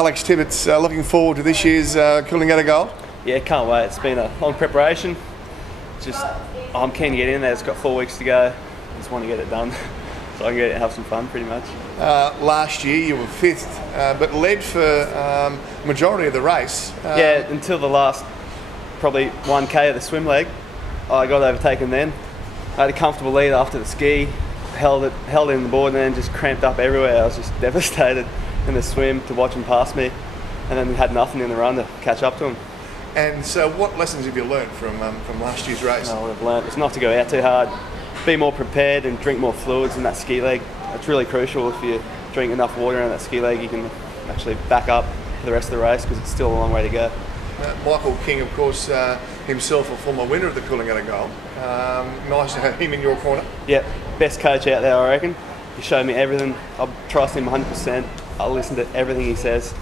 Alex Tibbetts, looking forward to this year's Coolangatta Gold? Yeah, can't wait. It's been a long preparation. I'm keen to get in there. It's got 4 weeks to go. Just want to get it done so I can have some fun, pretty much. Last year you were 5th, but led for majority of the race. Yeah, until the last probably 1K of the swim leg. I got overtaken then. I had a comfortable lead after the ski, held it in the board, and then just cramped up everywhere. I was just devastated in the swim to watch him pass me, and then had nothing in the run to catch up to him. And so what lessons have you learned from last year's race? What I've learned is not to go out too hard, be more prepared and drink more fluids in that ski leg. It's really crucial. If you drink enough water in that ski leg, you can actually back up for the rest of the race, because it's still a long way to go. Michael King, of course, himself a former winner of the Coolangatta Gold. Nice to have him in your corner. Yeah, best coach out there, I reckon. He showed me everything. I trust him 100%. I'll listen to everything he says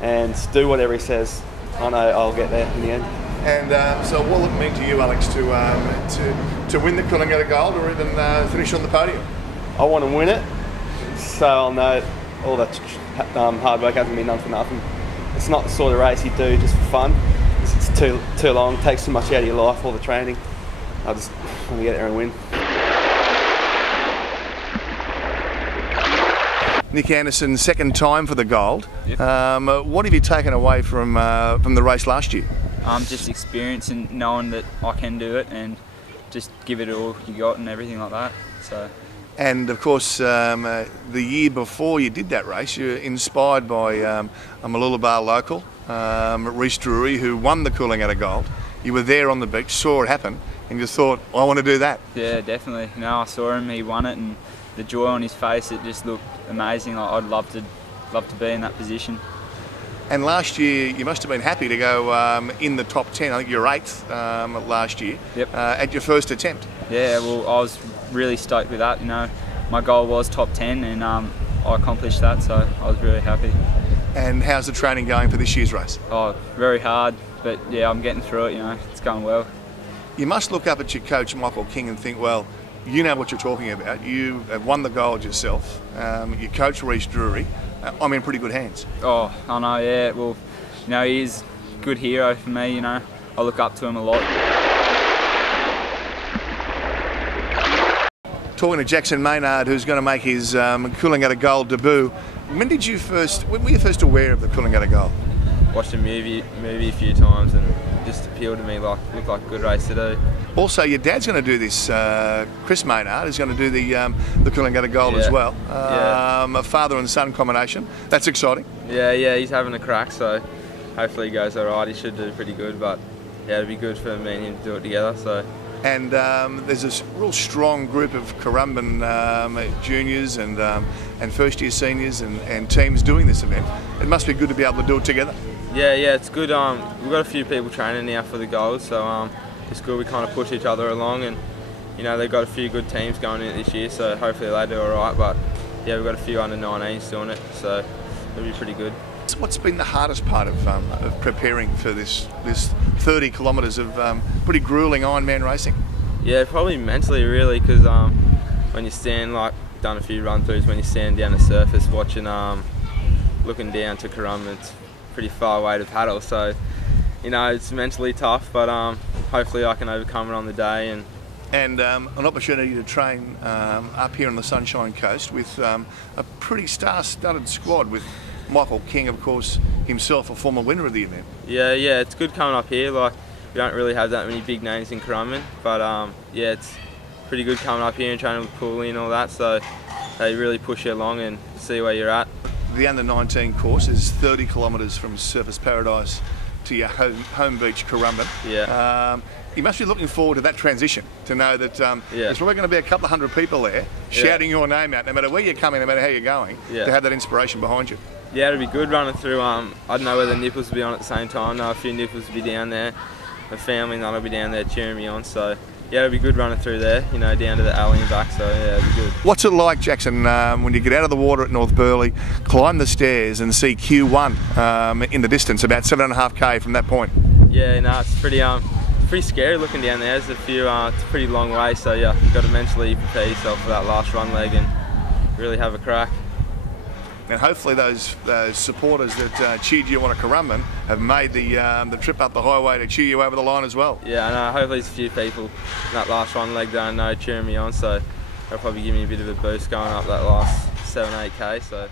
and do whatever he says. I know I'll get there in the end. And so what will it mean to you, Alex, to win the Coolangatta Gold, or even finish on the podium? I want to win it, so I'll know all that hard work hasn't been done for nothing. It's not the sort of race you do just for fun. It's too long, it takes too much out of your life, all the training. I just want to get there and win. Nick Anderson, second time for the gold. Yep. What have you taken away from the race last year? Just experience and knowing that I can do it, and just give it all you got and everything like that. So. And of course, the year before you did that race, you were inspired by a Mooloolaba local, Reece Drury, who won the Coolangatta Gold. You were there on the beach, saw it happen, and you thought, I want to do that. Yeah, definitely. I saw him, he won it, and the joy on his face, it just looked amazing. I'd love to be in that position. And last year, you must have been happy to go in the top 10. I think you were 8th last year. Yep. At your first attempt. Yeah, well, I was really stoked with that. My goal was top 10, and I accomplished that, so I was really happy. And how's the training going for this year's race? Oh, very hard, but yeah, I'm getting through it. It's going well. You must look up at your coach, Michael King, and think, well, you know what you're talking about. You have won the gold yourself. You coach Reece Drury. I'm in pretty good hands. Oh, I know, yeah. Well, he is a good hero for me, I look up to him a lot. Talking to Jackson Maynard, who's going to make his Coolangatta Gold debut. When were you first aware of the Coolangatta Gold? Watched a movie a few times, and it just appealed to me, looked like a good race to do. Also, your dad's going to do this. Chris Maynard is going to do the Coolangatta Gold as well. A father and son combination. That's exciting. Yeah, he's having a crack, so hopefully he goes all right. He should do pretty good, but yeah, it'd be good for me and him to do it together. So. And there's this real strong group of Currumbin juniors and first-year seniors and teams doing this event. It must be good to be able to do it together. Yeah, it's good. We've got a few people training now for the gold, so it's good. We kind of push each other along, and they've got a few good teams going in this year, so hopefully they do all right. But yeah, we've got a few under-19s doing it, so it'll be pretty good. What's been the hardest part of preparing for this 30 kilometres of pretty gruelling Ironman racing? Yeah, probably mentally, really, because when you stand, done a few run-throughs, when you stand down the surface watching, looking down to Currumbin, it's pretty far away to paddle, so it's mentally tough, but hopefully I can overcome it on the day. And an opportunity to train up here on the Sunshine Coast with a pretty star-studded squad, with Michael King, of course, himself a former winner of the event. Yeah, it's good coming up here. We don't really have that many big names in Currumbin, but yeah, it's pretty good coming up here and training with Cooley and all that, so they really push you along and see where you're at. The under-19 course is 30 kilometres from Surfers Paradise to your home beach, Currumbin. Yeah. You must be looking forward to that transition, to know that there's probably going to be a couple of hundred people there shouting your name out, no matter where you're coming, no matter how you're going, to have that inspiration behind you. Yeah, it'll be good running through. I don't know whether nipples will be on at the same time. I know a few nipples will be down there. My family and that'll be down there cheering me on. So yeah, it'll be good running through there, down to the alley and back. So yeah, it'll be good. What's it like, Jackson, when you get out of the water at North Burleigh, climb the stairs and see Q1 in the distance, about 7.5k from that point? Yeah, it's pretty scary looking down there. There's it's a pretty long way, so yeah, you've got to mentally prepare yourself for that last run leg and really have a crack. and hopefully those supporters that cheered you on a Currumbin have made the trip up the highway to cheer you over the line as well. Yeah, I know. Hopefully there's a few people in that last run leg that I know cheering me on, so they'll probably give me a bit of a boost going up that last 7-8k. So.